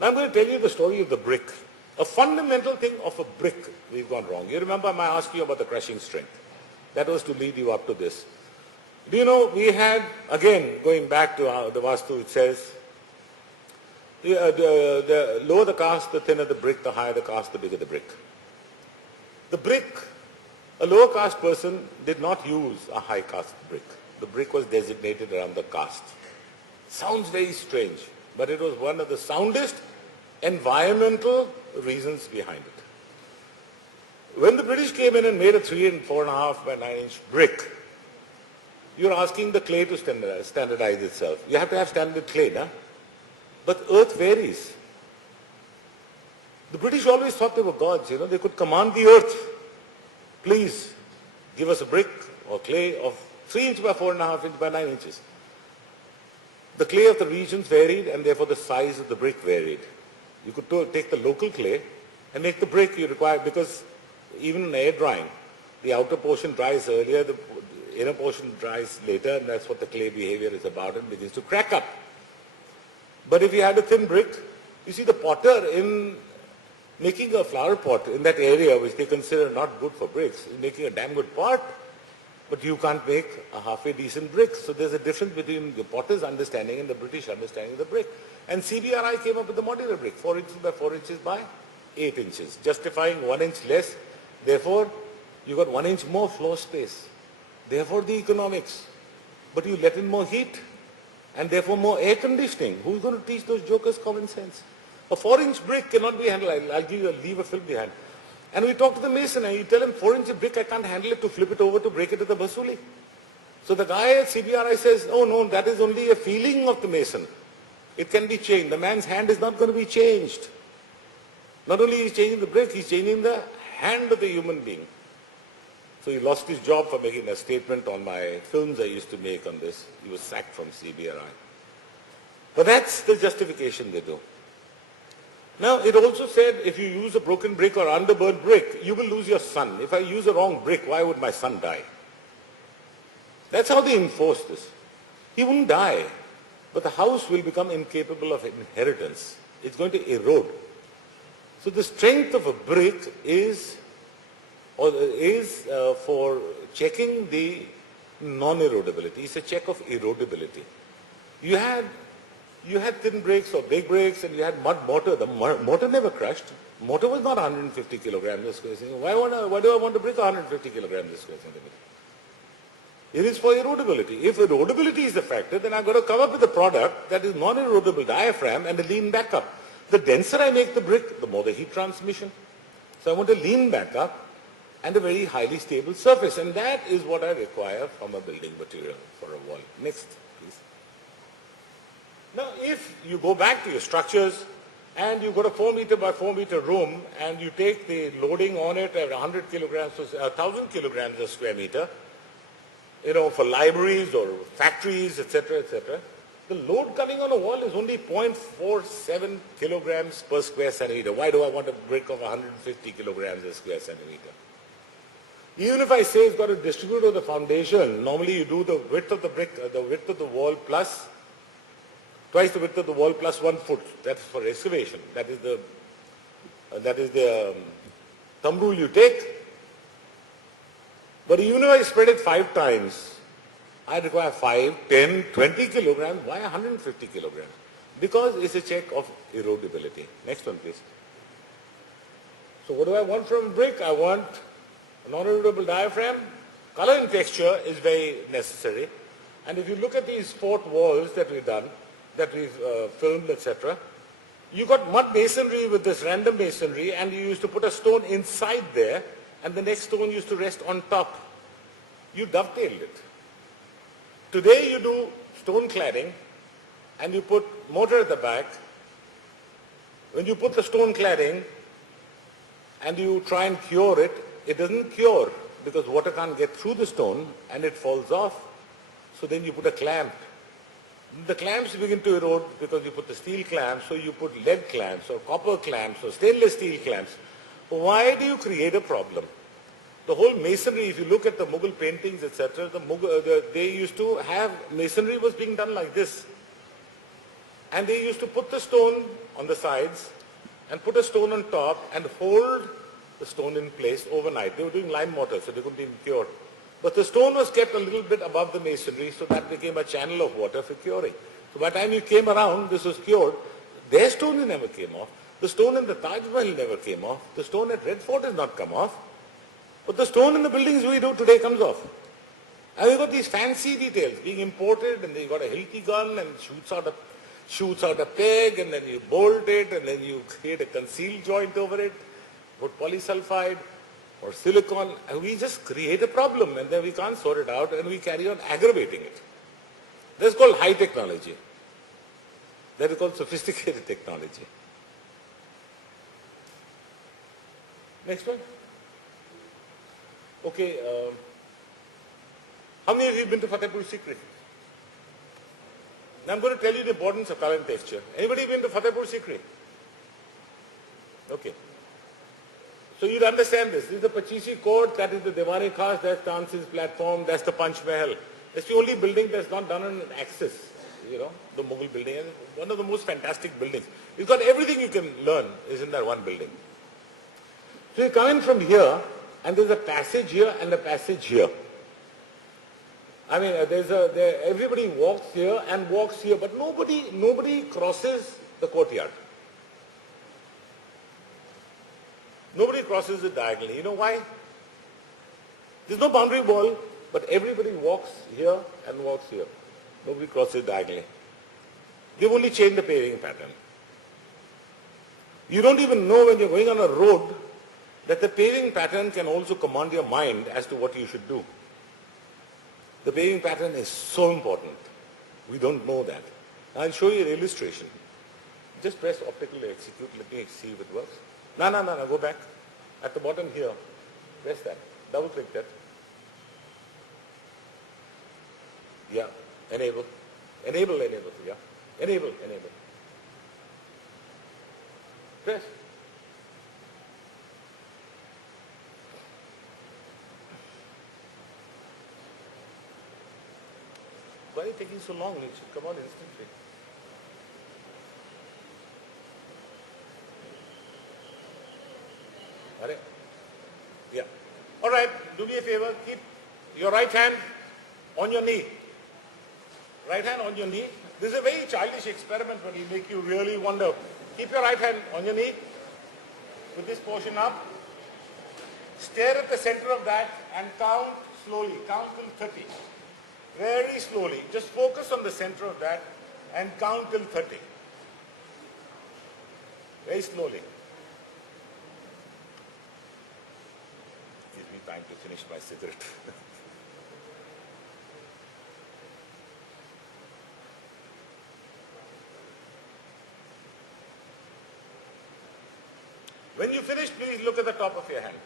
Now I'm going to tell you the story of the brick. A fundamental thing of a brick we've gone wrong. You remember I asked you about the crushing strength. That was to lead you up to this. Do you know, we had, again, going back to the Vastu, it says, the lower the cast, the thinner the brick, the higher the cast, the bigger the brick. The brick, a lower caste person did not use a high caste brick. The brick was designated around the caste. Sounds very strange, but it was one of the soundest environmental reasons behind it. When the British came in and made a 3 and 4.5 by 9 inch brick, you're asking the clay to standardize itself. You have to have standard clay, no? But earth varies. The British always thought they were gods, you know, they could command the earth. Please give us a brick or clay of 3 inch by 4.5 inch by 9 inches. The clay of the regions varied and therefore the size of the brick varied. You could take the local clay and make the brick you require, because even in air drying, the outer portion dries earlier, the inner portion dries later, and that's what the clay behavior is about, and begins to crack up. But if you had a thin brick, you see the potter in making a flower pot in that area, which they consider not good for bricks, is making a damn good pot, but you can't make a halfway decent brick. So there's a difference between the potter's understanding and the British understanding of the brick. And CBRI came up with the modular brick, 4 inches by 4 inches by 8 inches, justifying 1 inch less. Therefore, you got 1 inch more floor space. Therefore, the economics. But you let in more heat, and therefore more air conditioning. Who's going to teach those jokers common sense? A 4 inch brick cannot be handled. I'll leave a film behind. And we talk to the mason and you tell him 4 inch brick, I can't handle it, to flip it over to break it to the basuli. So the guy at CBRI says, oh no, that is only a feeling of the mason. It can be changed. The man's hand is not going to be changed. Not only is he changing the brick, he's changing the hand of the human being. So he lost his job for making a statement on my films I used to make on this. He was sacked from CBRI. But that's the justification they do. Now, it also said if you use a broken brick or underburnt brick, you will lose your son. If I use a wrong brick, why would my son die? That's how they enforce this. He won't die, but the house will become incapable of inheritance. It's going to erode. So the strength of a brick is for checking the non-erodibility. It's a check of erodibility. You had thin bricks or big bricks, and you had mud mortar. The mortar never crushed. Mortar was not 150 kilograms a square centimeter. Why do I want to brick 150 kilograms a square centimeter? It is for erodibility. If erodibility is the factor, then I've got to come up with a product that is non-erodible diaphragm and a lean backup. The denser I make the brick, the more the heat transmission. So I want a lean backup and a very highly stable surface. And that is what I require from a building material for a wall. Next, please. Now, if you go back to your structures and you've got a 4 meter by 4 meter room and you take the loading on it at 100 kilograms, 1,000 kilograms a square meter, you know, for libraries or factories, etc., etc., the load coming on a wall is only 0.47 kilograms per square centimeter. Why do I want a brick of 150 kilograms a square centimeter? Even if I say it's got a distributor of the foundation, normally you do the width of the brick, the width of the wall plus twice the width of the wall plus 1 foot. That's for excavation. That is the thumb rule you take. But even if I spread it 5 times, I require 5, 10, 20 kilograms. Why 150 kilograms? Because it's a check of erodibility. Next one, please. So what do I want from a brick? I want a non-erodible diaphragm. Color and texture is very necessary. And if you look at these fort walls that we've done, that we've filmed, etc., you got mud masonry with this random masonry, and you used to put a stone inside there, and the next stone used to rest on top. You dovetailed it. Today you do stone cladding, and you put mortar at the back. When you put the stone cladding, and you try and cure it, it doesn't cure, because water can't get through the stone, and it falls off. So then you put a clamp. The clamps begin to erode because you put the steel clamps, so you put lead clamps or copper clamps or stainless steel clamps. Why do you create a problem? The whole masonry, if you look at the Mughal paintings, etc., they used to have, masonry was being done like this. And they used to put the stone on the sides and put a stone on top and hold the stone in place overnight. They were doing lime mortar, so they couldn't even cure. But the stone was kept a little bit above the masonry, so that became a channel of water for curing. So by the time you came around, this was cured. Their stone never came off. The stone in the Taj Mahal never came off. The stone at Red Fort has not come off. But the stone in the buildings we do today comes off. And we've got these fancy details being imported, and then you've got a Hilti gun and shoots out a peg, and then you bolt it, and then you create a concealed joint over it, put polysulfide or silicon, and we just create a problem, and then we can't sort it out, and we carry on aggravating it. That's called high technology. That is called sophisticated technology. Next one. Okay, how many of you have been to Fatehpur Sikri? Now I'm going to tell you the importance of color and texture. Anybody been to Fatehpur Sikri? Okay. So you'd understand this. This is the Pachishi Court, that is the Diwani Khas, that's the Tans's platform, that's the Panch Mahal. It's the only building that's not done on an axis, you know, the Mughal building. And one of the most fantastic buildings. It's got everything you can learn is in that one building. So you come in from here, and there's a passage here and a passage here. I mean, everybody walks here and walks here, but nobody crosses the courtyard. Nobody crosses it diagonally. You know why? There's no boundary wall, but everybody walks here and walks here. Nobody crosses it diagonally. They've only changed the paving pattern. You don't even know when you're going on a road that the paving pattern can also command your mind as to what you should do. The paving pattern is so important. We don't know that. I'll show you an illustration. Just press optical execute. Let me see if it works. No, go back. At the bottom here, press that. Double click that. Yeah, enable. Enable, yeah. Enable. Press. Why are you taking so long? It should come out instantly. Yeah. All right, do me a favor. Keep your right hand on your knee. Right hand on your knee. This is a very childish experiment, but it'll make you really wonder. Keep your right hand on your knee with this portion up. Stare at the center of that and count slowly. Count till 30. Very slowly. Just focus on the center of that and count till 30. Very slowly. Gives me time to finish my cigarette. When you finish, please look at the top of your hand.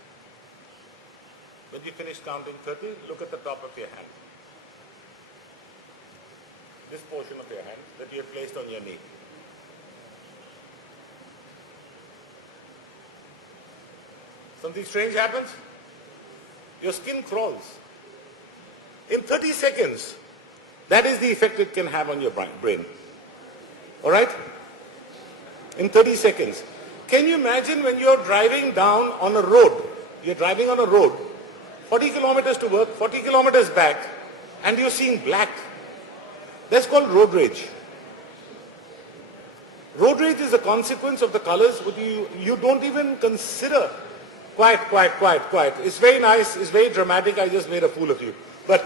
When you finish counting 30, look at the top of your hand. This portion of your hand that you have placed on your knee. Something strange happens. Your skin crawls. In 30 seconds, that is the effect it can have on your brain. All right? In 30 seconds. Can you imagine when you're driving down on a road, you're driving on a road, 40 kilometers to work, 40 kilometers back, and you're seeing black. That's called road rage. Road rage is a consequence of the colors which you don't even consider. Quiet. It's very nice, it's very dramatic, I just made a fool of you. But,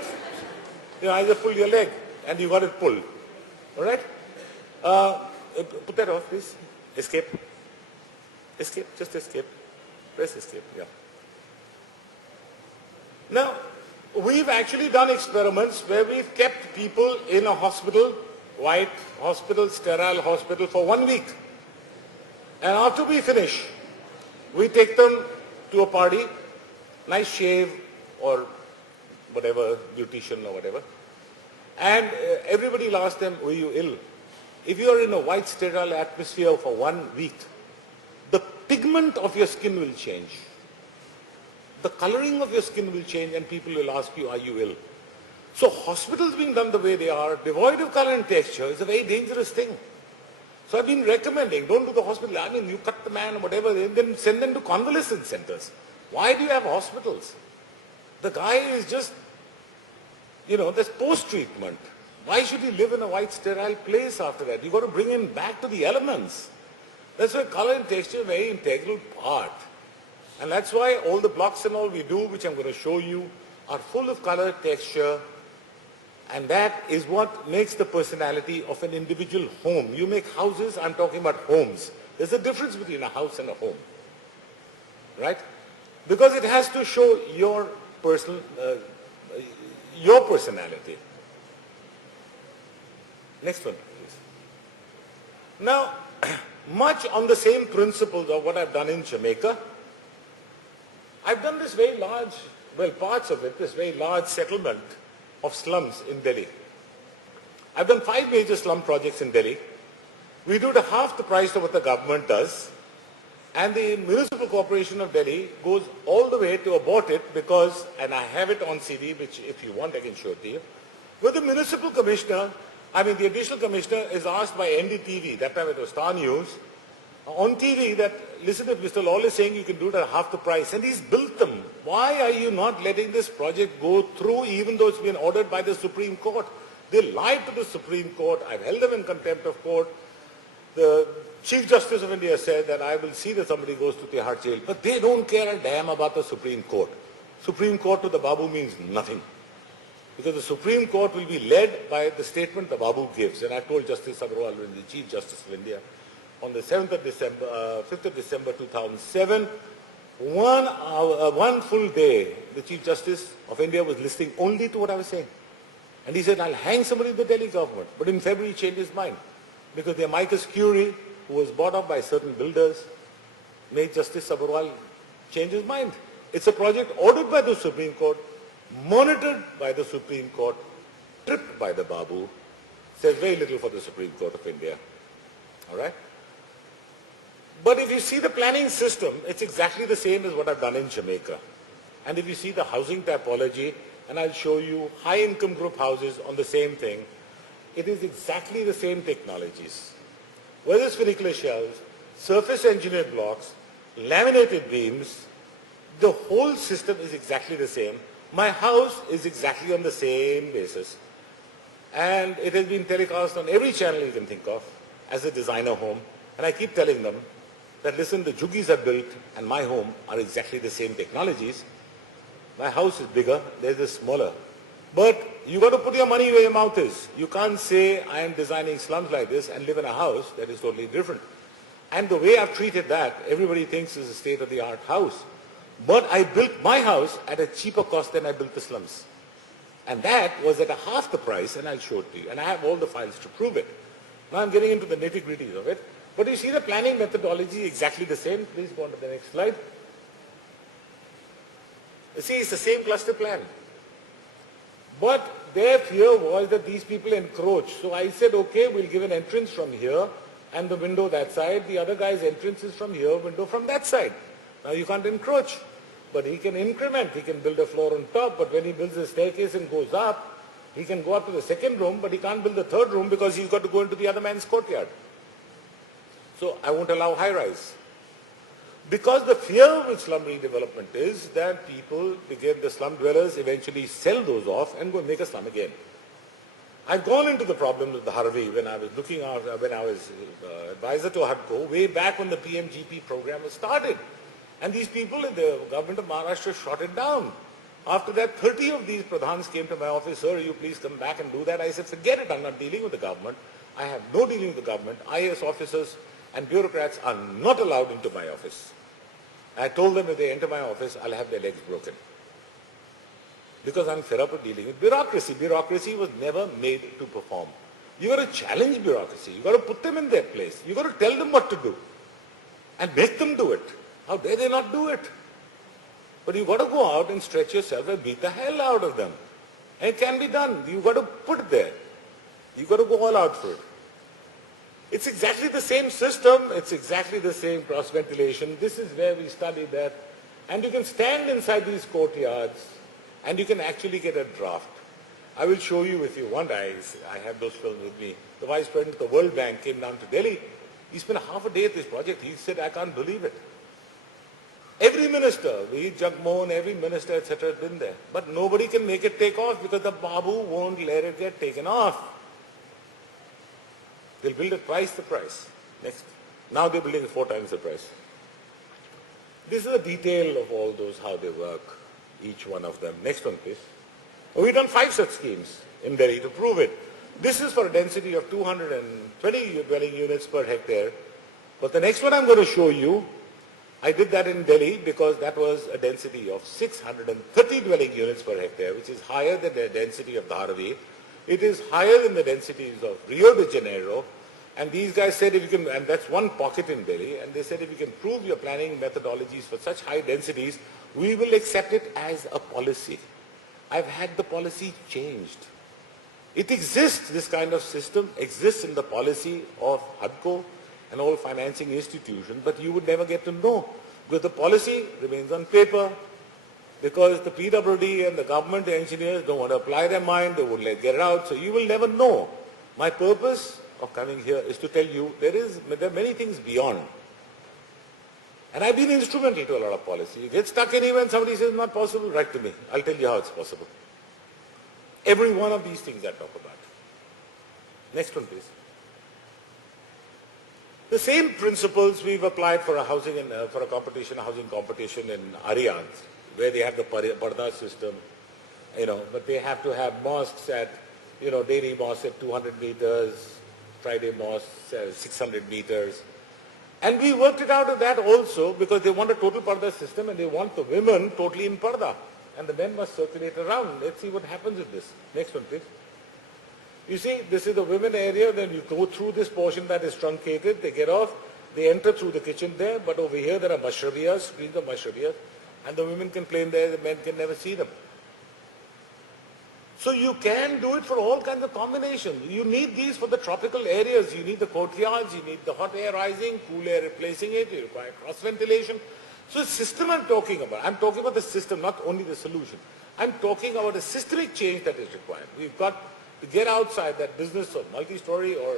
I just pulled your leg and you got it pulled. All right? Put that off, please. Escape. Escape, just escape. Press escape, yeah. Now, we've actually done experiments where we've kept people in a hospital, white hospital, sterile hospital for 1 week. And after we finish, we take them to a party, nice shave or whatever, beautician or whatever. And everybody will ask them, were you ill? If you are in a white sterile atmosphere for 1 week, the pigment of your skin will change. The coloring of your skin will change and people will ask you, are you ill? So hospitals being done the way they are, devoid of color and texture, is a very dangerous thing. So I've been recommending, don't do the hospital. I mean, you cut the man or whatever, and then send them to convalescent centers. Why do you have hospitals? The guy is just, there's post-treatment. Why should he live in a white sterile place after that? You've got to bring him back to the elements. That's why color and texture are a very integral part. And that's why all the blocks and all we do, which I'm going to show you, are full of color, texture, and that is what makes the personality of an individual home. You make houses, I'm talking about homes. There's a difference between a house and a home, right? Because it has to show your personality. Next one, please. Now, much on the same principles of what I've done in Jamaica, I've done this very large, parts of it, this very large settlement of slums in Delhi. I've done 5 major slum projects in Delhi. We do it at half the price of what the government does. And the Municipal Corporation of Delhi goes all the way to abort it because, and I have it on CD, which if you want I can show it to you, where the Municipal Commissioner, the Additional Commissioner is asked by NDTV, that time it was Star News, on TV that, listen, if Mr. Lawal is saying you can do it at half the price, and he's built them. Why are you not letting this project go through even though it's been ordered by the Supreme Court? They lied to the Supreme Court. I've held them in contempt of court. The Chief Justice of India said that I will see that somebody goes to Tihar jail. But they don't care a damn about the Supreme Court. Supreme Court to the Babu means nothing. Because the Supreme Court will be led by the statement the Babu gives. And I told Justice Agrawal, the Chief Justice of India, on the 5th of December 2007, one full day, the Chief Justice of India was listening only to what I was saying. And he said, I'll hang somebody in the Delhi government. But in February, he changed his mind. Because the amicus curiae, who was bought up by certain builders, made Justice Sabharwal change his mind. It's a project ordered by the Supreme Court, monitored by the Supreme Court, tripped by the Babu. Says very little for the Supreme Court of India. All right? But if you see the planning system, it's exactly the same as what I've done in Jamaica. And if you see the housing typology, and I'll show you high-income group houses on the same thing, it is exactly the same technologies. Whether it's funicular shells, surface engineered blocks, laminated beams, the whole system is exactly the same. My house is exactly on the same basis. And it has been telecast on every channel you can think of as a designer home. And I keep telling them that, listen, the Jugis are built and my home are exactly the same technologies. My house is bigger, theirs is smaller. But you got to put your money where your mouth is. You can't say I am designing slums like this and live in a house that is totally different. And the way I've treated that, everybody thinks is a state-of-the-art house. But I built my house at a cheaper cost than I built the slums. And that was at a half the price, and I'll show it to you. And I have all the files to prove it. Now I'm getting into the nitty-gritties of it. But you see the planning methodology exactly the same. Please go on to the next slide. You see, it's the same cluster plan. But their fear was that these people encroach. So I said, okay, we'll give an entrance from here and the window that side. The other guy's entrance is from here, window from that side. Now you can't encroach. But he can increment. He can build a floor on top. But when he builds a staircase and goes up, he can go up to the second room, but he can't build the third room because he's got to go into the other man's courtyard. So I won't allow high-rise. Because the fear with slum redevelopment is that people begin, the slum dwellers eventually sell those off and go and make a slum again. I've gone into the problems of the Harvey when I was advisor to HUDCO way back when the PMGP program was started. And these people in the government of Maharashtra shot it down. After that, 30 of these pradhans came to my office, sir, you please come back and do that. I said, forget it, I'm not dealing with the government. I have no dealing with the government. IAS officers and bureaucrats are not allowed into my office. I told them if they enter my office, I'll have their legs broken. Because I'm fed up with dealing with bureaucracy. Bureaucracy was never made to perform. You got to challenge bureaucracy. You got to put them in their place. You got to tell them what to do. And make them do it. How dare they not do it? But you got to go out and stretch yourself and beat the hell out of them. And it can be done. You got to put it there. You got to go all out for it. It's exactly the same system. It's exactly the same cross ventilation. This is where we studied that. And you can stand inside these courtyards and you can actually get a draft. I will show you if you want. I have those films with me. The Vice President of the World Bank came down to Delhi He spent half a day at this project. He said, I can't believe it. Every minister, be it Jagmohan, every minister, etc., has been there. But nobody can make it take off because the Babu won't let it get taken off. They'll build it twice the price. Next. Now they're building it 4 times the price. This is a detail of all those, how they work, each one of them. Next one, please. We've done 5 such schemes in Delhi to prove it. This is for a density of 220 dwelling units per hectare. But the next one I'm going to show you, I did that in Delhi because that was a density of 630 dwelling units per hectare, which is higher than the density of Dharavi. It is higher than the densities of Rio de Janeiro. And these guys said if you can, and that's one pocket in Delhi, and they said if you can prove your planning methodologies for such high densities, we will accept it as a policy. I've had the policy changed. It exists, this kind of system exists in the policy of HUDCO and all financing institutions, but you would never get to know because the policy remains on paper, because the PWD and the government engineers don't want to apply their mind, they won't let it get out, so you will never know. My purpose of coming here is to tell you there are many things beyond. And I've been instrumental to a lot of policy. You get stuck anywhere and somebody says not possible, write to me. I'll tell you how it's possible. Every one of these things I talk about. Next one, please. The same principles we've applied for a housing and for a housing competition in Ariad, where they have the Parda system, but they have to have mosques at, daily mosques at 200 meters, Friday mosques at 600 meters. And we worked it out of that also because they want a total Parda system and they want the women totally in Parda. And the men must circulate around. Let's see what happens with this. Next one, please. You see, this is the women area, then you go through this portion that is truncated, they get off, they enter through the kitchen there, but over here there are mashrabiyas, screens of mashrabiyas, and the women can play in there, the men can never see them. So you can do it for all kinds of combinations. You need these for the tropical areas. You need the courtyards, you need the hot air rising, cool air replacing it, you require cross ventilation. So the system I'm talking about. I'm talking about the system, not only the solution. I'm talking about a systemic change that is required. We've got to get outside that business of multi-story or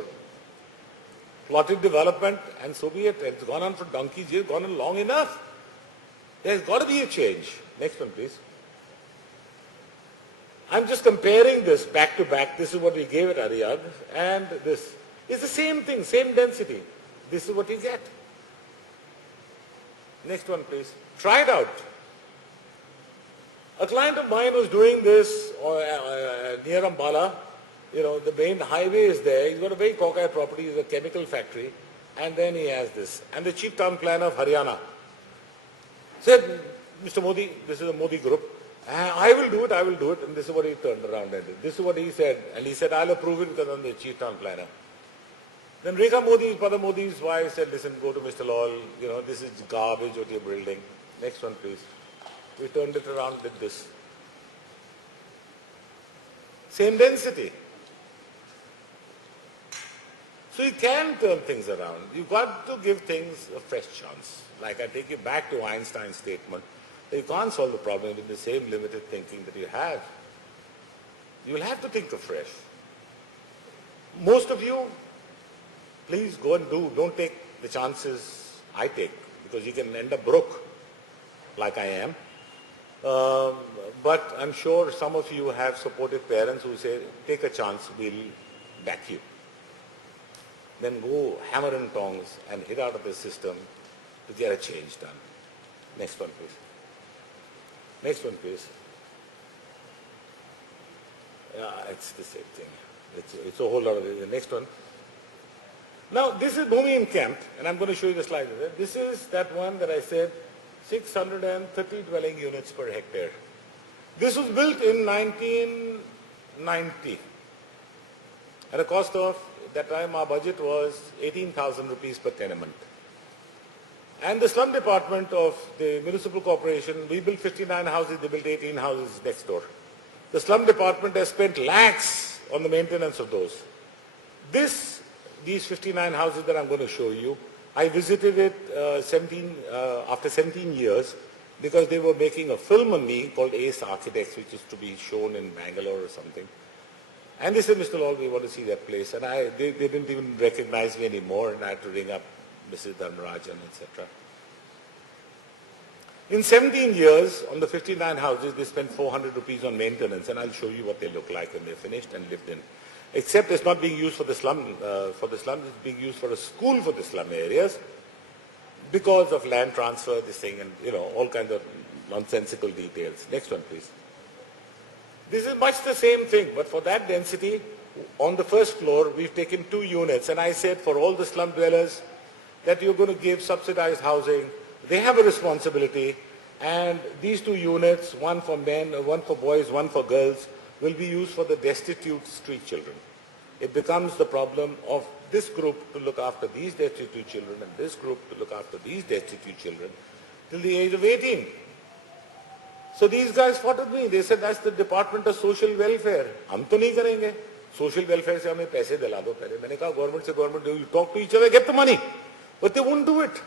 plotted development, and so be it. It's gone on for donkeys, it's gone on long enough. There's got to be a change. Next one, please. I'm just comparing this back to back. This is what we gave at Ariad, and this. It's the same thing, same density. This is what you get. Next one, please. Try it out. A client of mine was doing this near Ambala. The main highway is there. He's got a very cockeyed property. It's a chemical factory. And then he has this. And the chief town planner of Haryana said, Mr. Modi, this is a Modi group. I will do it. And this is what he turned around and did. This is what he said. And he said, I'll approve it because I'm the chief town planner. Then Rekha Modi, Pada Modi's wife said, listen, go to Mr. Lal, this is garbage what you're building. Next one, please. We turned it around, did this. Same density. So you can turn things around. You've got to give things a fresh chance. Like I take you back to Einstein's statement that you can't solve the problem with the same limited thinking that you have. You'll have to think afresh. Most of you, please go and do. Don't take the chances I take because you can end up broke like I am. But I'm sure some of you have supportive parents who say, take a chance, we'll back you. Then go hammer and tongs and hit out of the system to get a change done. Next one, please. Next one, please. Yeah, it's the same thing. It's a whole lot of it. The next one. Now, this is Bhumi encamped, and I'm going to show you the slide. This is that one that I said, 630 dwelling units per hectare. This was built in 1990 at a cost of, at that time our budget was 18,000 rupees per tenement. And the slum department of the municipal corporation, we built 59 houses, they built 18 houses next door. The slum department has spent lakhs on the maintenance of those. These 59 houses that I'm going to show you, I visited it after 17 years because they were making a film on me called Ace Architects, which is to be shown in Bangalore or something. And they said, Mr. Lal, we want to see that place. And they didn't even recognize me anymore, and I had to ring up Mrs. Dharmarajan, etc. In 17 years, on the 59 houses, they spent 400 rupees on maintenance, and I'll show you what they look like when they're finished and lived in. Except it's not being used for the slum, it's being used for a school for the slum areas because of land transfer, this thing, and all kinds of nonsensical details. Next one, please. This is much the same thing, but for that density, on the first floor, we've taken 2 units, and I said for all the slum dwellers that you're going to give subsidized housing. They have a responsibility, and these 2 units, one for men, one for boys, one for girls, will be used for the destitute street children. It becomes the problem of this group to look after these destitute children and this group to look after these destitute children till the age of 18. So these guys fought with me. They said, that's the Department of Social Welfare. हम तो नहीं करेंगे. Social welfare से हमें पैसे दिला दो पहले. मैंने कहा government, you talk to each other, get the money. But they won't do it.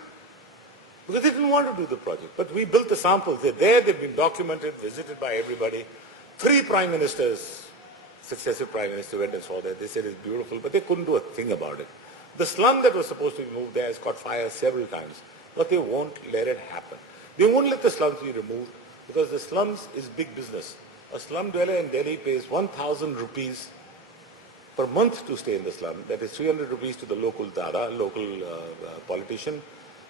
Because they didn't want to do the project. But we built the samples. They're there, they've been documented, visited by everybody. 3 prime ministers, successive prime ministers went and saw that. They said it's beautiful, but they couldn't do a thing about it. The slum that was supposed to be moved there has caught fire several times, but they won't let it happen. They won't let the slums be removed because the slums is big business. A slum dweller in Delhi pays 1,000 rupees per month to stay in the slum. That is 300 rupees to the local dada, local politician,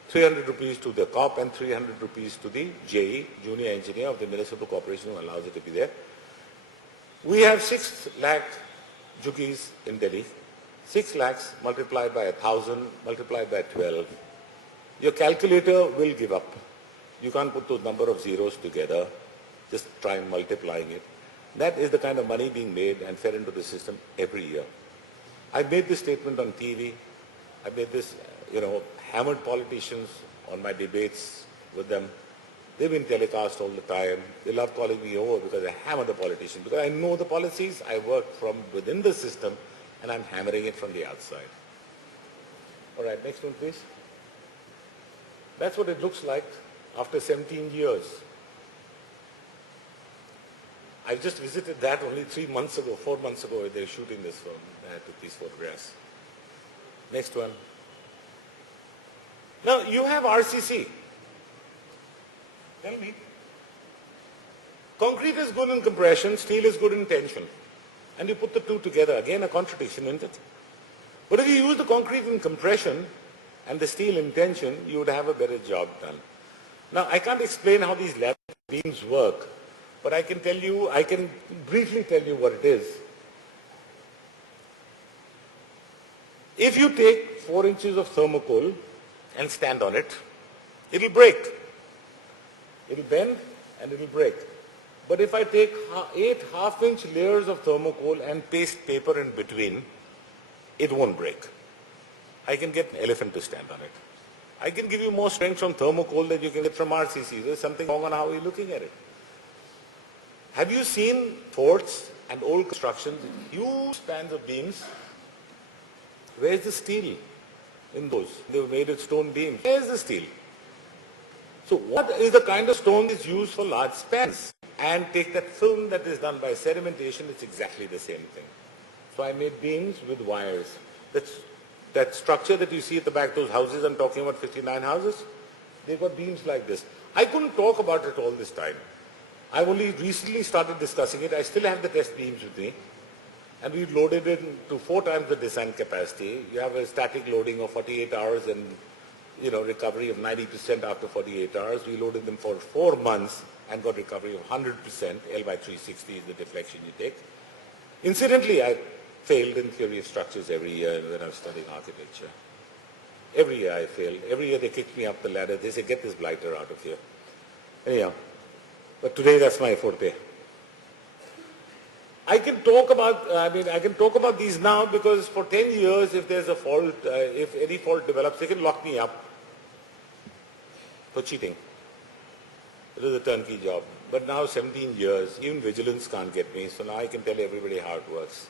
300 rupees to the cop, and 300 rupees to the JE, junior engineer of the municipal corporation who allows it to be there. We have 6 lakh juggies in Delhi. 6 lakhs multiplied by 1,000, multiplied by 12. Your calculator will give up. You can't put those number of zeros together. Just try multiplying it. That is the kind of money being made and fed into the system every year. I made this statement on TV. I made this, hammered politicians on my debates with them. They've been telecast all the time. They love calling me over because I hammer the politician. Because I know the policies, I work from within the system, and I'm hammering it from the outside. All right, next one, please. That's what it looks like after 17 years. I just visited that only 4 months ago, they were shooting this film. I took these photographs. Next one. Now, you have RCC. Tell me. Concrete is good in compression, steel is good in tension. And you put the two together, again a contradiction, isn't it? But if you use the concrete in compression and the steel in tension, you would have a better job done. Now, I can't explain how these lateral beams work, but I can briefly tell you what it is. If you take 4 inches of thermocol and stand on it, it'll break. It'll bend and it'll break. But if I take 8 half-inch layers of thermocol and paste paper in between, it won't break. I can get an elephant to stand on it. I can give you more strength from thermocol than you can get from RCC. There's something wrong on how you're looking at it. Have you seen forts and old constructions, huge spans of beams? Where's the steel in those? They were made with stone beams. Where's the steel? So what is the kind of stone that's used for large spans? And take that film that is done by sedimentation, it's exactly the same thing. So I made beams with wires. That structure that you see at the back, those houses, I'm talking about 59 houses, they've got beams like this. I couldn't talk about it all this time. I only recently started discussing it. I still have the test beams with me. And we loaded it to 4 times the design capacity. You have a static loading of 48 hours and recovery of 90% after 48 hours. We loaded them for 4 months and got recovery of 100%. L by 360 is the deflection you take. Incidentally, I failed in theory of structures every year when I was studying architecture. Every year I failed. Every year they kicked me up the ladder. They said, get this blighter out of here. Anyhow, but today that's my forte. I can talk about these now because for 10 years, if there's a fault, if any fault develops, they can lock me up for cheating. It was a turnkey job. But now 17 years, even vigilance can't get me, so now I can tell everybody how it works.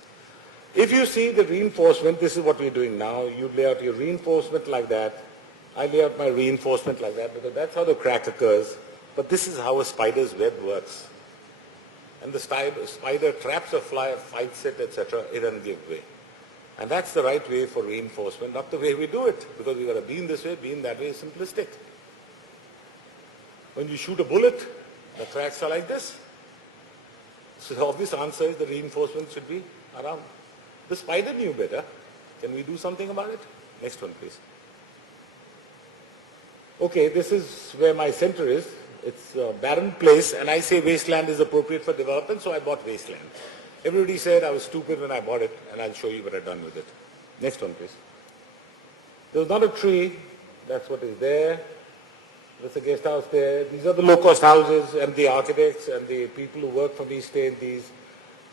If you see the reinforcement, this is what we're doing now. You lay out your reinforcement like that. I lay out my reinforcement like that because that's how the crack occurs. But this is how a spider's web works. and the spider traps a fly, fights it, etc., it doesn't give way. And that's the right way for reinforcement, not the way we do it, because we've got to beam this way, beam that way, simplistic. When you shoot a bullet, the cracks are like this. So the obvious answer is the reinforcement should be around. The spider knew better. Can we do something about it? Next one, please. Okay, this is where my center is. It's a barren place, and I say wasteland is appropriate for development, so I bought wasteland. Everybody said I was stupid when I bought it, and I'll show you what I've done with it. Next one, please. There was not a tree. That's what is there. There's a guest house there. These are the low-cost houses, and the architects and the people who work for me stay in these.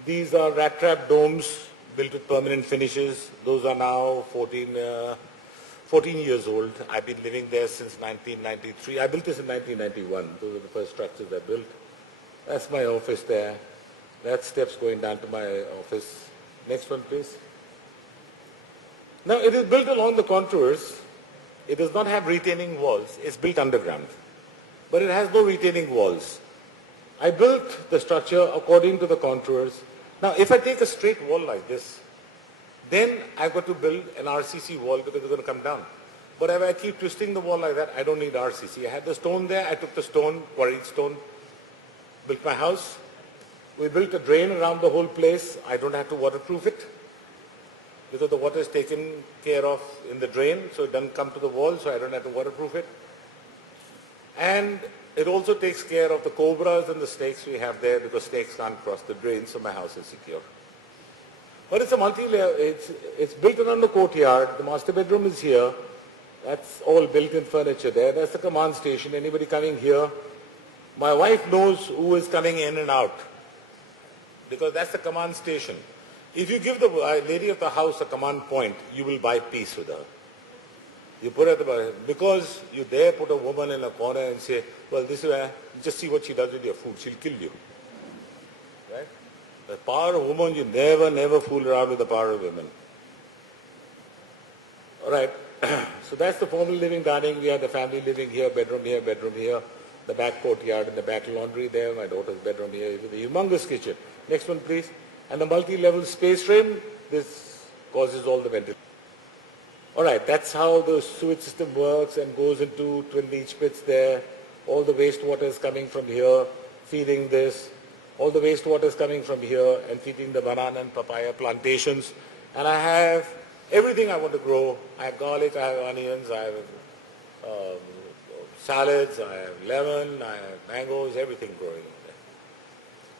These are rat-trap domes built with permanent finishes. Those are now 14 years old. I've been living there since 1993. I built this in 1991. Those are the first structures I built. That's my office there. That steps going down to my office. Next one, please. Now, it is built along the contours. It does not have retaining walls. It's built underground. But it has no retaining walls. I built the structure according to the contours. Now, if I take a straight wall like this, then I've got to build an RCC wall because it's going to come down. But if I keep twisting the wall like that, I don't need RCC. I had the stone there. I took the stone, quarried stone, built my house. We built a drain around the whole place. I don't have to waterproof it because the water is taken care of in the drain, so it doesn't come to the wall, so I don't have to waterproof it. And it also takes care of the cobras and the snakes we have there because snakes can't cross the drain, so my house is secure. But it's a multi-layer, it's built around the courtyard. The master bedroom is here. That's all built-in furniture there. That's the command station. Anybody coming here, my wife knows who is coming in and out because that's the command station. If you give the lady of the house a command point, you will buy peace with her. You put her at the, because you dare put a woman in a corner and say, well, this is where, just see what she does with your food. She'll kill you. Right? The power of women, you never fool around with the power of women. All right. So that's the formal living dining. We have the family living here, bedroom here, the back courtyard and the back laundry there, my daughter's bedroom here, with a humongous kitchen. Next one, please. And the multi-level space frame, this causes all the ventilation. All right, that's how the sewage system works and goes into twin leach pits there. All the wastewater is coming from here, feeding this. All the wastewater is coming from here and feeding the banana and papaya plantations. And I have everything I want to grow. I have garlic, I have onions, I have salads, I have lemon, I have mangoes, everything growing there.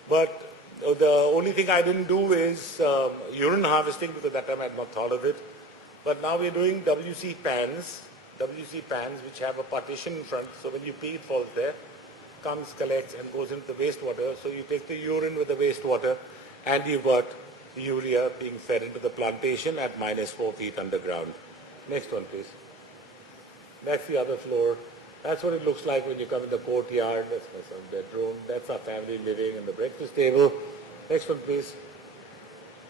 But the only thing I didn't do is urine harvesting because that time I had not thought of it. But now we're doing WC pans which have a partition in front, so when you pee it falls there, comes, collects and goes into the wastewater. So you take the urine with the wastewater and you've got the urea being fed into the plantation at -4 feet underground. Next one, please. That's the other floor. That's what it looks like when you come in the courtyard. That's my son's bedroom. That's our family living and the breakfast table. Next one, please.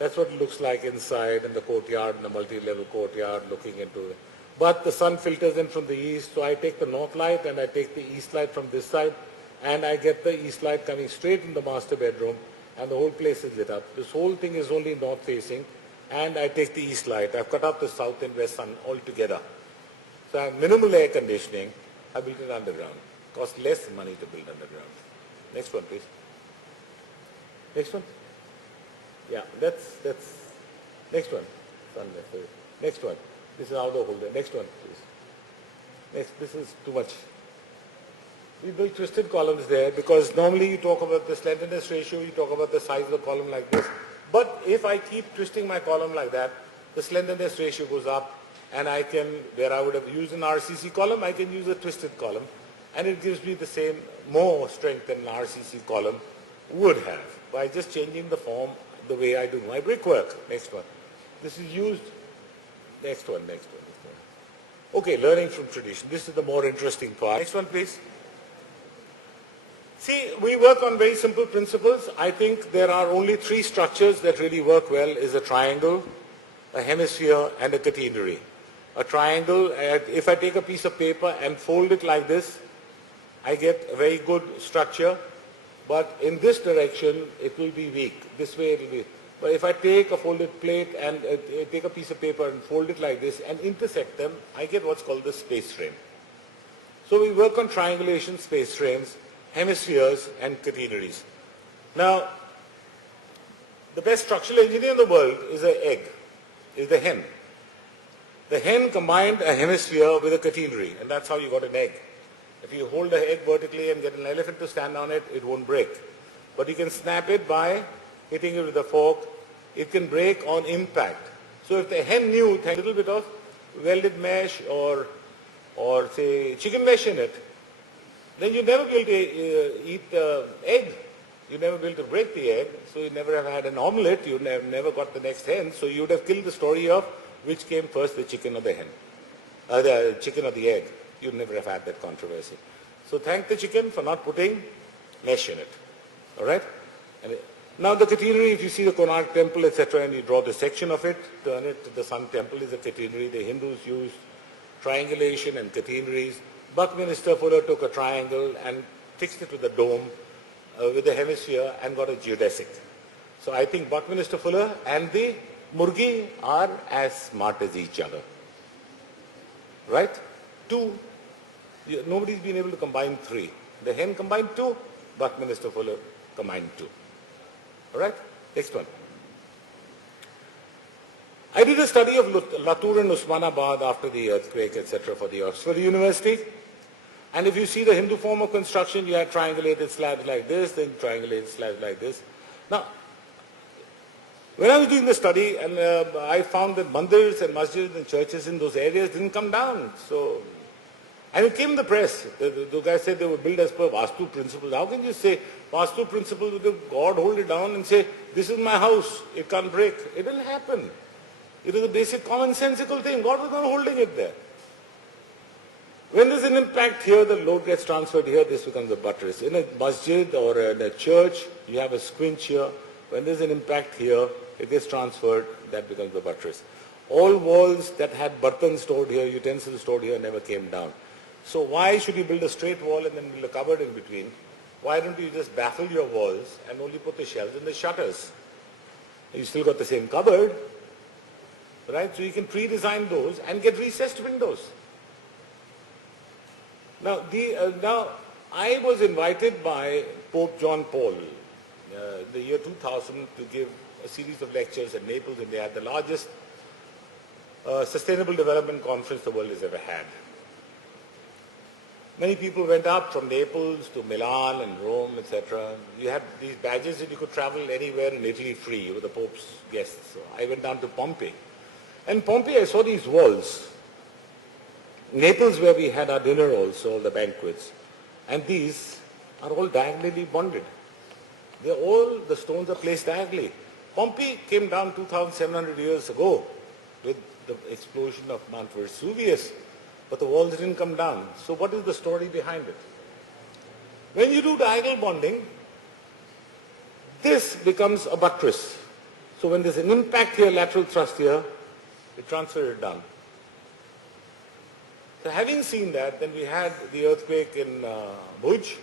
That's what it looks like inside in the courtyard, in the multi-level courtyard, looking into it. But the sun filters in from the east, so I take the north light and I take the east light from this side, and I get the east light coming straight in the master bedroom, and the whole place is lit up. This whole thing is only north-facing, and I take the east light. I've cut out the south and west sun altogether. So I have minimal air conditioning. I built it underground. Cost less money to build underground. Next one, please. Next one. Yeah, that's next one. Next one. This is how the holder. Next one, please. Next, this is too much. We built twisted columns there because normally you talk about the slenderness ratio, you talk about the size of the column like this. But if I keep twisting my column like that, the slenderness ratio goes up, and I can, where I would have used an RCC column, I can use a twisted column, and it gives me the same, more strength than an RCC column would have by just changing the form the way I do my brickwork. Next one. This is used. Next one. Okay, learning from tradition. This is the more interesting part. Next one, please. See, we work on very simple principles. I think there are only 3 structures that really work well: is a triangle, a hemisphere, and a catenary. A triangle, if I take a piece of paper and fold it like this, I get a very good structure. but in this direction it will be weak. This way it will be. But if I take a folded plate and take a piece of paper and fold it like this and intersect them, I get what's called the space frame. So we work on triangulation, space frames, hemispheres and catenaries. Now, the best structural engineer in the world is an egg, is the hen. The hen combined a hemisphere with a catenary, and that's how you got an egg. If you hold the egg vertically and get an elephant to stand on it, it won't break. But you can snap it by hitting it with a fork. It can break on impact. So if the hen knew it had a little bit of welded mesh or say chicken mesh in it, then you never be able to eat the egg. You never be able to break the egg, so you never have had an omelette. You never got the next hen, so you would have killed the story of which came first, the chicken or the hen, the chicken or the egg. You'd never have had that controversy. So thank the chicken for not putting mesh in it. All right? And now the catenary, if you see the Konark temple, etc., and you draw the section of it, turn it to the Sun temple is a catenary. The Hindus used triangulation and catenaries. Buckminster Fuller took a triangle and fixed it with a dome with a hemisphere and got a geodesic. So I think Buckminster Fuller and the Murgi are as smart as each other. Right? Two. Nobody's been able to combine three. The hen combined two, Buckminster Fuller combined two. All right? Next one. I did a study of Latur and Osmanabad after the earthquake, etc., for the Oxford University. And if you see the Hindu form of construction, you had triangulated slabs like this, then triangulated slabs like this. Now, when I was doing the study, and I found that mandirs and masjids and churches in those areas didn't come down. So, and it came in the press. The guy said they were built as per Vastu principles. How can you say Vastu principles with God hold it down and say, this is my house, it can't break? It didn't happen. It was a basic commonsensical thing. God was not holding it there. When there's an impact here, the load gets transferred here, this becomes a buttress. In a masjid or in a church, you have a squinch here. When there's an impact here, it gets transferred, that becomes the buttress. All walls that had bartan stored here, utensils stored here, never came down. So why should you build a straight wall and then build a cupboard in between? Why don't you just baffle your walls and only put the shelves and the shutters? You still got the same cupboard, right? So you can pre-design those and get recessed windows. Now, I was invited by Pope John Paul the year 2000 to give a series of lectures at Naples, and they had the largest sustainable development conference the world has ever had. Many people went up from Naples to Milan and Rome, etc. You had these badges that you could travel anywhere in Italy free. You were the Pope's guest. So I went down to Pompeii. And Pompeii, I saw these walls. Naples, where we had our dinner also, the banquets. And these are all diagonally bonded. The stones are placed diagonally. Pompeii came down 2,700 years ago with the explosion of Mount Vesuvius, but the walls didn't come down. So what is the story behind it? When you do diagonal bonding, this becomes a buttress. So when there's an impact here, lateral thrust here, it transfers it down. So having seen that, then we had the earthquake in Bhuj.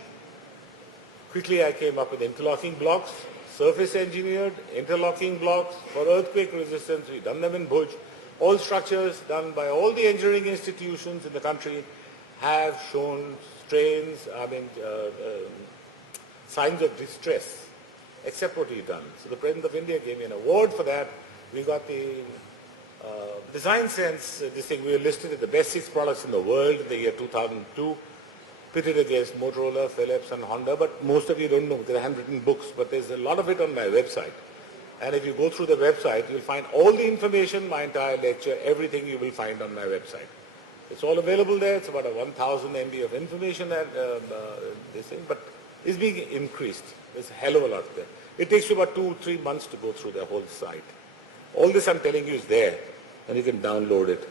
Quickly I came up with interlocking blocks, surface engineered interlocking blocks for earthquake resistance. We've done them in Bhuj. All structures done by all the engineering institutions in the country have shown strains, signs of distress, except what we've done. So the President of India gave me an award for that. We got the Design Sense, this thing, we were listed as the best 6 products in the world in the year 2002, pitted against Motorola, Philips and Honda, but most of you don't know because I haven't written books, but there's a lot of it on my website. And if you go through the website, you'll find all the information, my entire lecture, everything you will find on my website. It's all available there. It's about a 1,000 MB of information that this thing, but it's being increased. There's a hell of a lot there. It takes you about 2-3 months to go through the whole site. All this I'm telling you is there, and you can download it.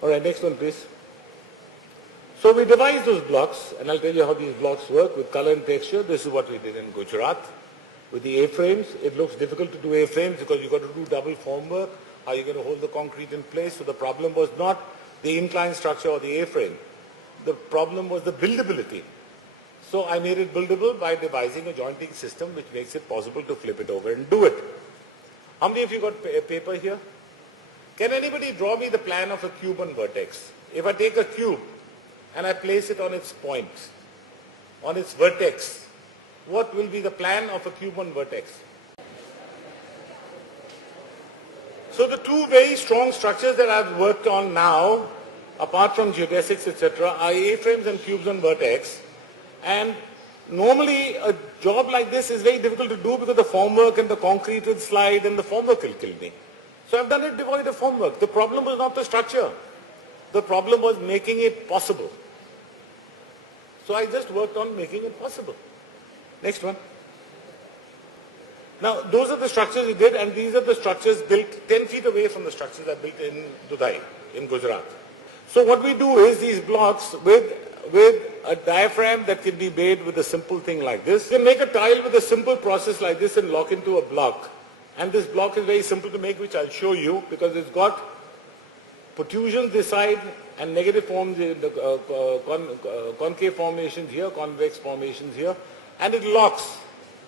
All right, next one, please. So we devised those blocks, and I'll tell you how these blocks work with color and texture. This is what we did in Gujarat. With the A-frames, it looks difficult to do A-frames because you've got to do double formwork. How are you going to hold the concrete in place? So the problem was not the incline structure or the A-frame. The problem was the buildability. So I made it buildable by devising a jointing system which makes it possible to flip it over and do it. How many of you got paper here? Can anybody draw me the plan of a Cuban vertex? If I take a cube and I place it on its point, on its vertex, what will be the plan of a Cuban vertex? So the two very strong structures that I've worked on now, apart from geodesics, etc., are A-frames and cubes on vertex. And normally a job like this is very difficult to do because the formwork and the concrete will slide and the formwork will kill me. So I've done it devoid of formwork. The problem was not the structure. The problem was making it possible. So I just worked on making it possible. Next one. Now, those are the structures we did, and these are the structures built 10 feet away from the structures I built in Dudhai, in Gujarat. So what we do is these blocks with a diaphragm that can be made with a simple thing like this. You can make a tile with a simple process like this and lock into a block. And this block is very simple to make, which I'll show you, because it's got protrusions this side and negative forms, concave formations here, convex formations here, and it locks.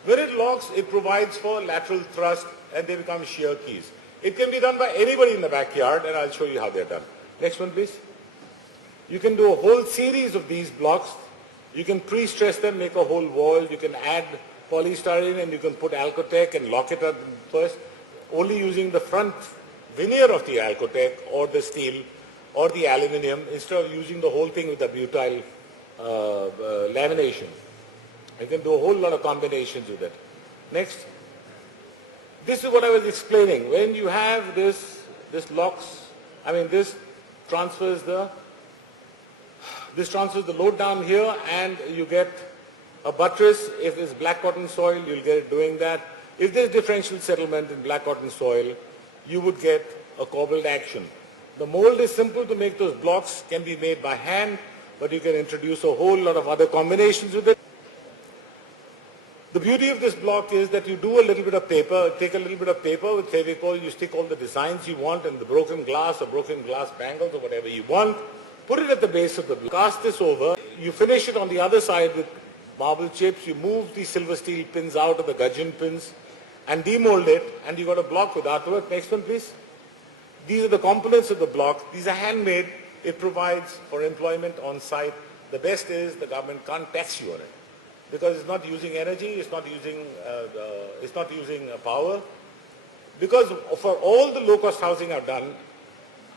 When it locks, it provides for lateral thrust and they become shear keys. It can be done by anybody in the backyard, and I'll show you how they're done. Next one, please. You can do a whole series of these blocks. You can pre-stress them, make a whole wall. You can add polystyrene and you can put Alcotech and lock it up first, only using the front veneer of the Alcotech or the steel or the aluminium instead of using the whole thing with the butyl lamination. You can do a whole lot of combinations with it. Next. This is what I was explaining. When you have this locks, this transfers the load down here, and you get a buttress. If it's black cotton soil, you'll get it doing that. If there's differential settlement in black cotton soil, you would get a cobbled action. The mold is simple to make. Those blocks can be made by hand, but you can introduce a whole lot of other combinations with it. The beauty of this block is that you do a little bit of paper, take a little bit of paper with Fevicol, you stick all the designs you want and the broken glass or broken glass bangles or whatever you want, put it at the base of the block, cast this over, you finish it on the other side with marble chips, you move the silver steel pins out of the gudgeon pins and demold it, and you got a block with artwork. Next one, please. These are the components of the block. These are handmade. It provides for employment on site. The best is the government can't tax you on it, because it's not using energy, it's not using power. Because for all the low-cost housing I've done,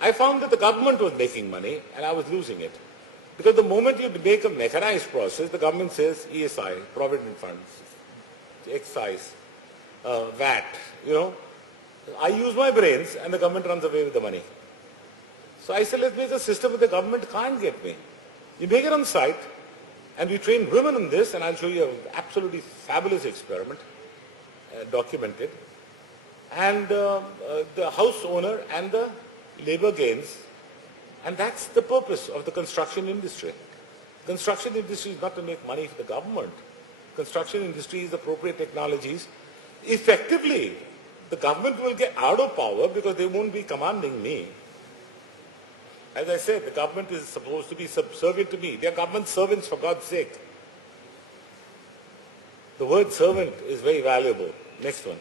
I found that the government was making money and I was losing it. Because the moment you make a mechanized process, the government says ESI, Provident Funds, excise, VAT, I use my brains and the government runs away with the money. So I said, let's make a system where the government can't get me. You make it on site, and we train women in this, and I'll show you an absolutely fabulous experiment, documented. And the house owner and the labor gains, and that's the purpose of the construction industry. Construction industry is not to make money for the government. Construction industry is appropriate technologies. Effectively, the government will get out of power because they won't be commanding me. As I said, the government is supposed to be subservient to me. They are government servants, for God's sake. The word servant is very valuable. Next one.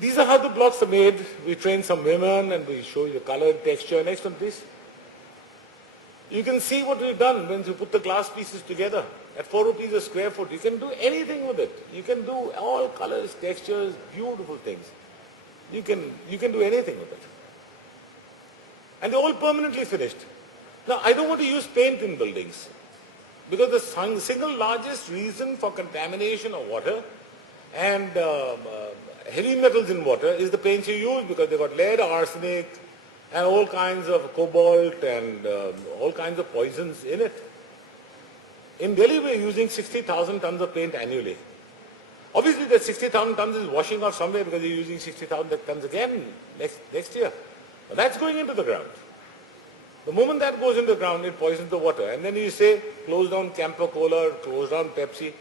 These are how the blocks are made. We train some women and we show you the color and texture. Next one, please. You can see what we've done when you put the glass pieces together. At 4 rupees a square foot, you can do anything with it. You can do all colors, textures, beautiful things. You can do anything with it. And they're all permanently finished. Now, I don't want to use paint in buildings, because the single largest reason for contamination of water and heavy metals in water is the paints you use, because they've got lead, arsenic, and all kinds of cobalt and all kinds of poisons in it. In Delhi, we're using 60,000 tons of paint annually. Obviously, that 60,000 tons is washing off somewhere because you're using 60,000 tons again next year. That's going into the ground. The moment that goes into the ground, it poisons the water. And then you say, close down Campo Cola, close down Pepsi.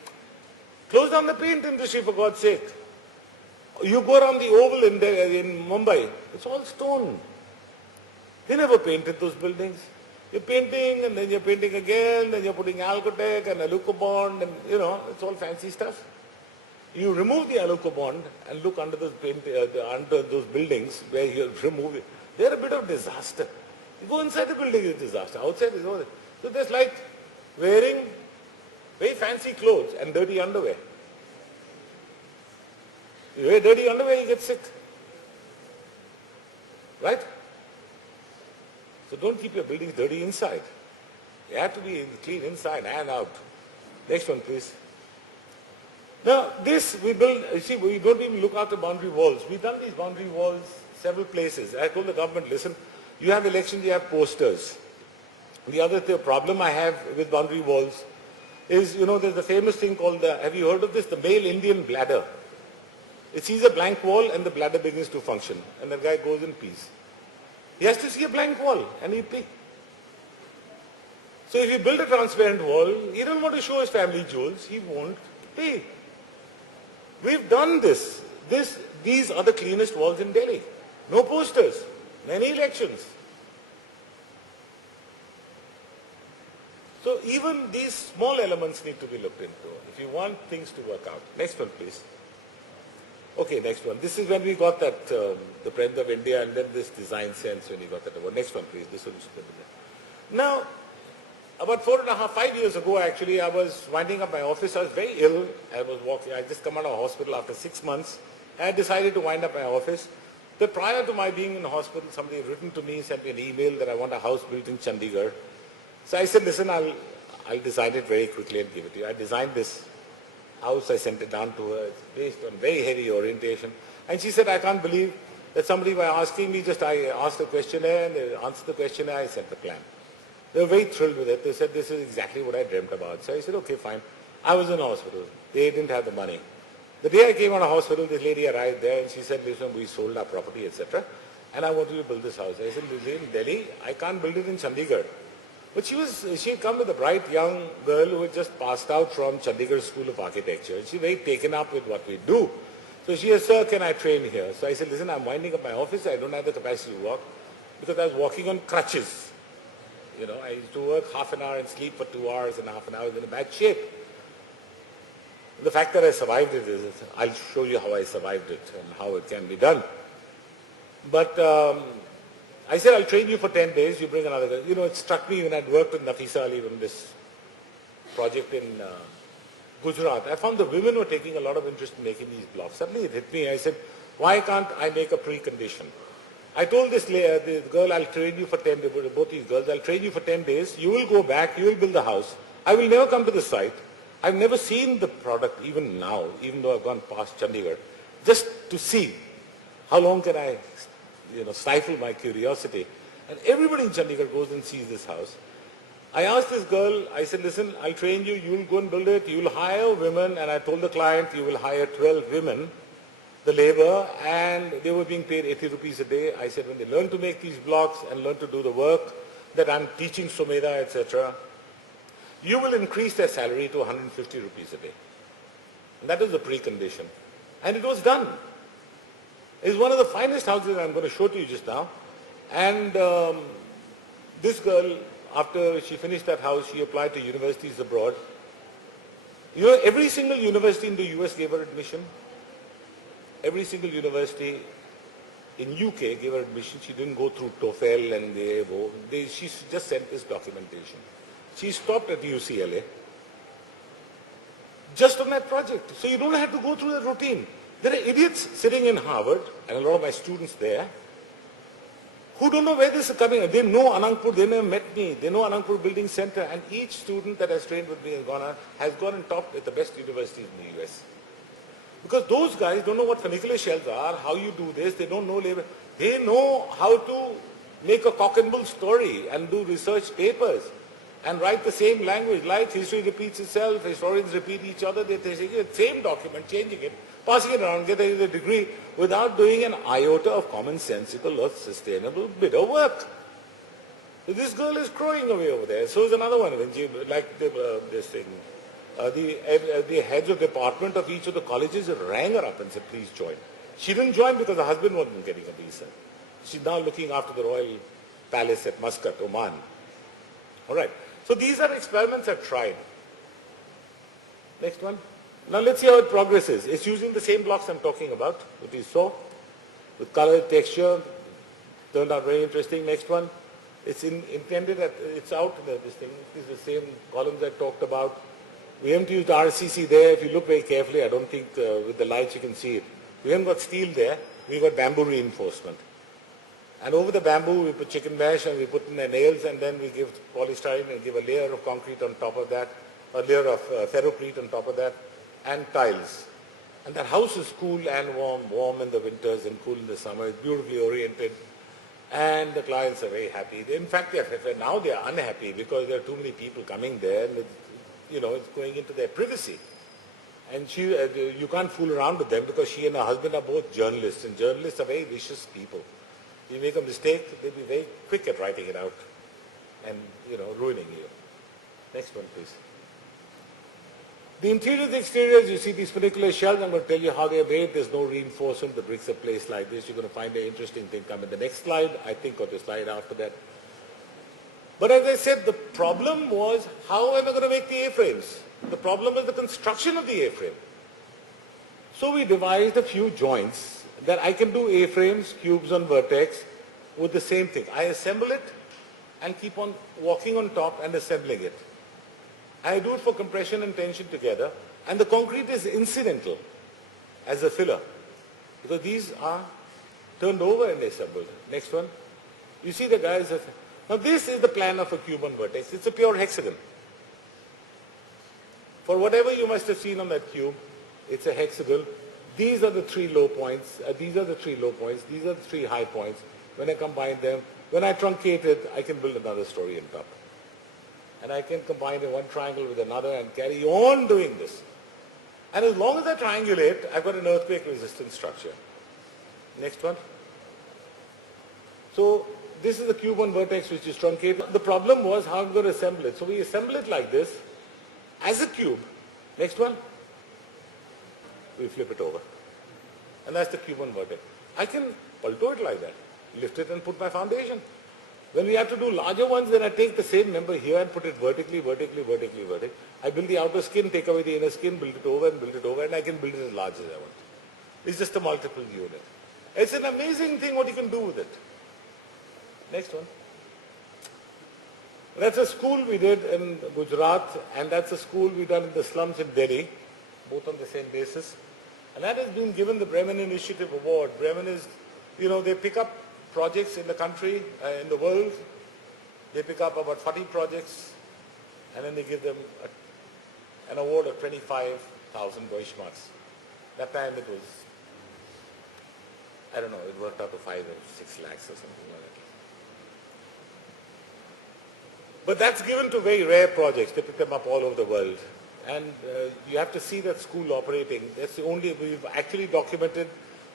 Close down the paint industry, for God's sake. You go around the Oval in Mumbai, it's all stone. They never painted those buildings. You're painting, and then you're painting again, then you're putting Alcotec and Alucobond, and it's all fancy stuff. You remove the Alucobond and look under those under those buildings where you remove it. They're a bit of disaster. You go inside the building, it's disaster. Outside is all. So there's like wearing very fancy clothes and dirty underwear. You wear dirty underwear, you get sick. Right? So don't keep your buildings dirty inside. They have to be clean inside and out. Next one, please. Now, this we build, see, we don't even look after boundary walls. We've done these boundary walls several places. I told the government, listen, you have elections, you have posters. The other problem I have with boundary walls is, there's the famous thing called have you heard of this? The male Indian bladder. It sees a blank wall and the bladder begins to function. And the guy goes in peace. He has to see a blank wall and he'll pay. So if you build a transparent wall, he doesn't want to show his family jewels, he won't pay. We've done this. These are the cleanest walls in Delhi. No posters, many elections. So even these small elements need to be looked into if you want things to work out. Next one, please. Okay, next one. This is when we got that, the President of India, and then this design sense when you got that award. Next one, please. This one. Now, about 5 years ago, actually, I was winding up my office. I was very ill. I was walking. I just come out of hospital after 6 months. I decided to wind up my office. But prior to my being in the hospital, somebody had written to me, sent me an email that I want a house built in Chandigarh. So I said, listen, I'll design it very quickly and give it to you. I designed this house, I sent it down to her. It's based on very heavy orientation. And she said, I can't believe that somebody, by asking me, I asked a questionnaire, and they answered the questionnaire, I sent the plan. They were very thrilled with it. They said, this is exactly what I dreamt about. So I said, okay, fine. I was in the hospital. They didn't have the money. The day I came out of hospital, this lady arrived there and she said, listen, we sold our property, etc. And I want you to build this house. I said, in Delhi, I can't build it in Chandigarh. But she had come with a bright young girl who had just passed out from Chandigarh School of Architecture. And she was very taken up with what we do. So she said, sir, can I train here? So I said, listen, I'm winding up my office. I don't have the capacity to walk because I was walking on crutches. I used to work half an hour and sleep for 2 hours and half an hour. I was in a bad shape. The fact that I survived it is, I'll show you how I survived it and how it can be done. But I said, I'll train you for 10 days, you bring another guy. It struck me when I'd worked with Nafisa Ali on this project in Gujarat. I found the women were taking a lot of interest in making these blocks. Suddenly it hit me. I said, why can't I make a precondition? I told this girl, I'll train you for 10 days, both these girls, I'll train you for 10 days. You will go back, you will build the house. I will never come to the site. I've never seen the product even now, even though I've gone past Chandigarh, just to see how long can I stifle my curiosity. And everybody in Chandigarh goes and sees this house. I asked this girl, I said, listen, I'll train you, you will go and build it, you will hire women, and I told the client, you will hire 12 women, the labor, and they were being paid 80 rupees a day. I said, when they learn to make these blocks and learn to do the work that I'm teaching Sumedha, etc., you will increase their salary to 150 rupees a day. And that was the precondition. And it was done. It's one of the finest houses I'm going to show to you just now. And this girl, after she finished that house, she applied to universities abroad. Every single university in the US gave her admission. Every single university in UK gave her admission. She didn't go through TOEFL and the AAO. She just sent this documentation. She stopped at UCLA just on that project. So you don't have to go through the routine. There are idiots sitting in Harvard, and a lot of my students there, who don't know where this is coming. They know Anandpur, they never met me. They know Anandpur Building Center, and each student that has trained with me has gone and taught at the best universities in the US. Because those guys don't know what funicular shells are, how you do this, they don't know labor. They know how to make a cock and bull story and do research papers and write the same language. Like history repeats itself, historians repeat each other, they take the same document, changing it, passing it around, get a degree without doing an iota of commonsensical or sustainable bit of work. So this girl is crowing away over there. So is another one. When she, like this thing, the heads of department of each of the colleges rang her up and said, please join. She didn't join because her husband wasn't getting a visa. She's now looking after the royal palace at Muscat, Oman. All right. So these are experiments I've tried. Next one. Now let's see how it progresses. It's using the same blocks I'm talking about, which you saw, with color, texture. Turned out very interesting. Next one. It's intended at, it's out in this thing. It is the same columns I talked about. We haven't used RCC there. If you look very carefully, I don't think with the lights you can see it. We haven't got steel there. We got bamboo reinforcement. And over the bamboo, we put chicken mesh and we put in the nails, and then we give polystyrene and give a layer of concrete on top of that, a layer of ferrocrete on top of that, and tiles. And that house is cool and warm in the winters and cool in the summer. It's beautifully oriented. And the clients are very happy. In fact, now they are unhappy because there are too many people coming there, and it's going into their privacy. And you can't fool around with them because she and her husband are both journalists, and journalists are very vicious people. You make a mistake, they'll be very quick at writing it out and, ruining you. Next one, please. The interiors, exteriors, you see these particular shells. I'm going to tell you how they're made. There's no reinforcement. The bricks are placed like this. You're going to find an interesting thing come in the next slide, I think, or the slide after that. But as I said, the problem was, how am I going to make the A-frames? The problem was the construction of the A-frame. So we devised a few joints that I can do A-frames, cubes on vertex, with the same thing. I assemble it and keep on walking on top and assembling it. I do it for compression and tension together, and the concrete is incidental as a filler, because these are turned over and assembled. Next one. You see the guys. Now this is the plan of a cube on vertex. It's a pure hexagon. For whatever you must have seen on that cube, it's a hexagon. These are the three low points. These are the three low points. These are the three high points. When I combine them, when I truncate it, I can build another story on top. And I can combine one triangle with another and carry on doing this. And as long as I triangulate, I've got an earthquake resistant structure. Next one. So this is the cube on vertex which is truncated. The problem was how I'm going to assemble it. So we assemble it like this as a cube. Next one. We flip it over. And that's the cube on vertex. I can alter it like that. Lift it and put my foundation. When we have to do larger ones, then I take the same member here and put it vertically, vertically, vertically, vertically. I build the outer skin, take away the inner skin, build it over and build it over, and I can build it as large as I want. It's just a multiple unit. It's an amazing thing what you can do with it. Next one. That's a school we did in Gujarat, and that's a school we done in the slums in Delhi, both on the same basis. And that has been given the Bremen Initiative Award. Bremen is, they pick up projects in the country, in the world. They pick up about 40 projects, and then they give them an award of 25,000 Deutschmarks. That time it was, I don't know, it worked out to 5 or 6 lakhs or something like that. But that's given to very rare projects. They pick them up all over the world. And you have to see that school operating. That's the only, we've actually documented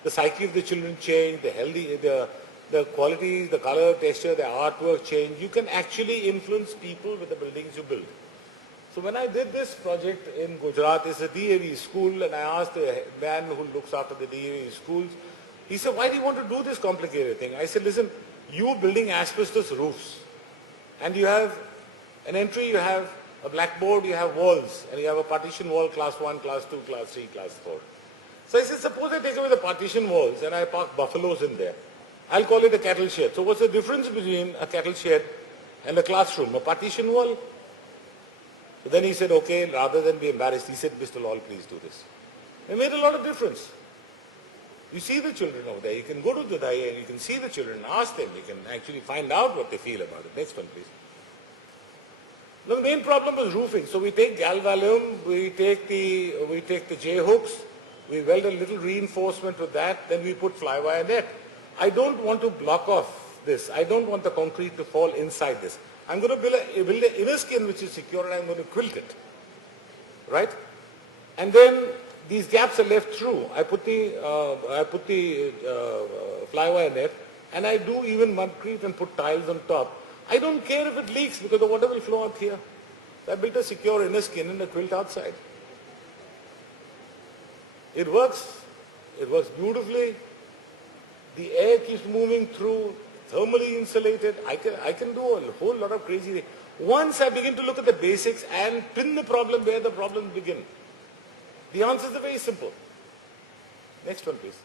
the psyche of the children change, the quality, the color, texture, the artwork change. You can actually influence people with the buildings you build. So when I did this project in Gujarat, it's a DAV school, and I asked the man who looks after the DAV schools, he said, why do you want to do this complicated thing? I said, listen, you building asbestos roofs, and you have an entry, you have a blackboard, you have walls, and you have a partition wall, class 1, class 2, class 3, class 4. So I said, suppose I take away the partition walls and I park buffaloes in there. I'll call it a cattle shed. So what's the difference between a cattle shed and a classroom? A partition wall? So then he said, okay, rather than be embarrassed, he said, Mr. Lal, please do this. It made a lot of difference. You see the children over there. You can go to the Daya and you can see the children, ask them. You can actually find out what they feel about it. Next one, please. Now, the main problem was roofing. So we take galvalume, we take the J-hooks, we weld a little reinforcement with that, then we put fly wire net. I don't want to block off this. I don't want the concrete to fall inside this. I'm going to build an inner skin which is secure, and I'm going to quilt it. Right? And then these gaps are left through. I put the fly wire net, and I do even mudcrete and put tiles on top. I don't care if it leaks because the water will flow out here. So I built a secure inner skin and a quilt outside. It works. It works beautifully. The air keeps moving through, thermally insulated. I can do a whole lot of crazy things. Once I begin to look at the basics and pin the problem where the problems begin, the answers are very simple. Next one, please.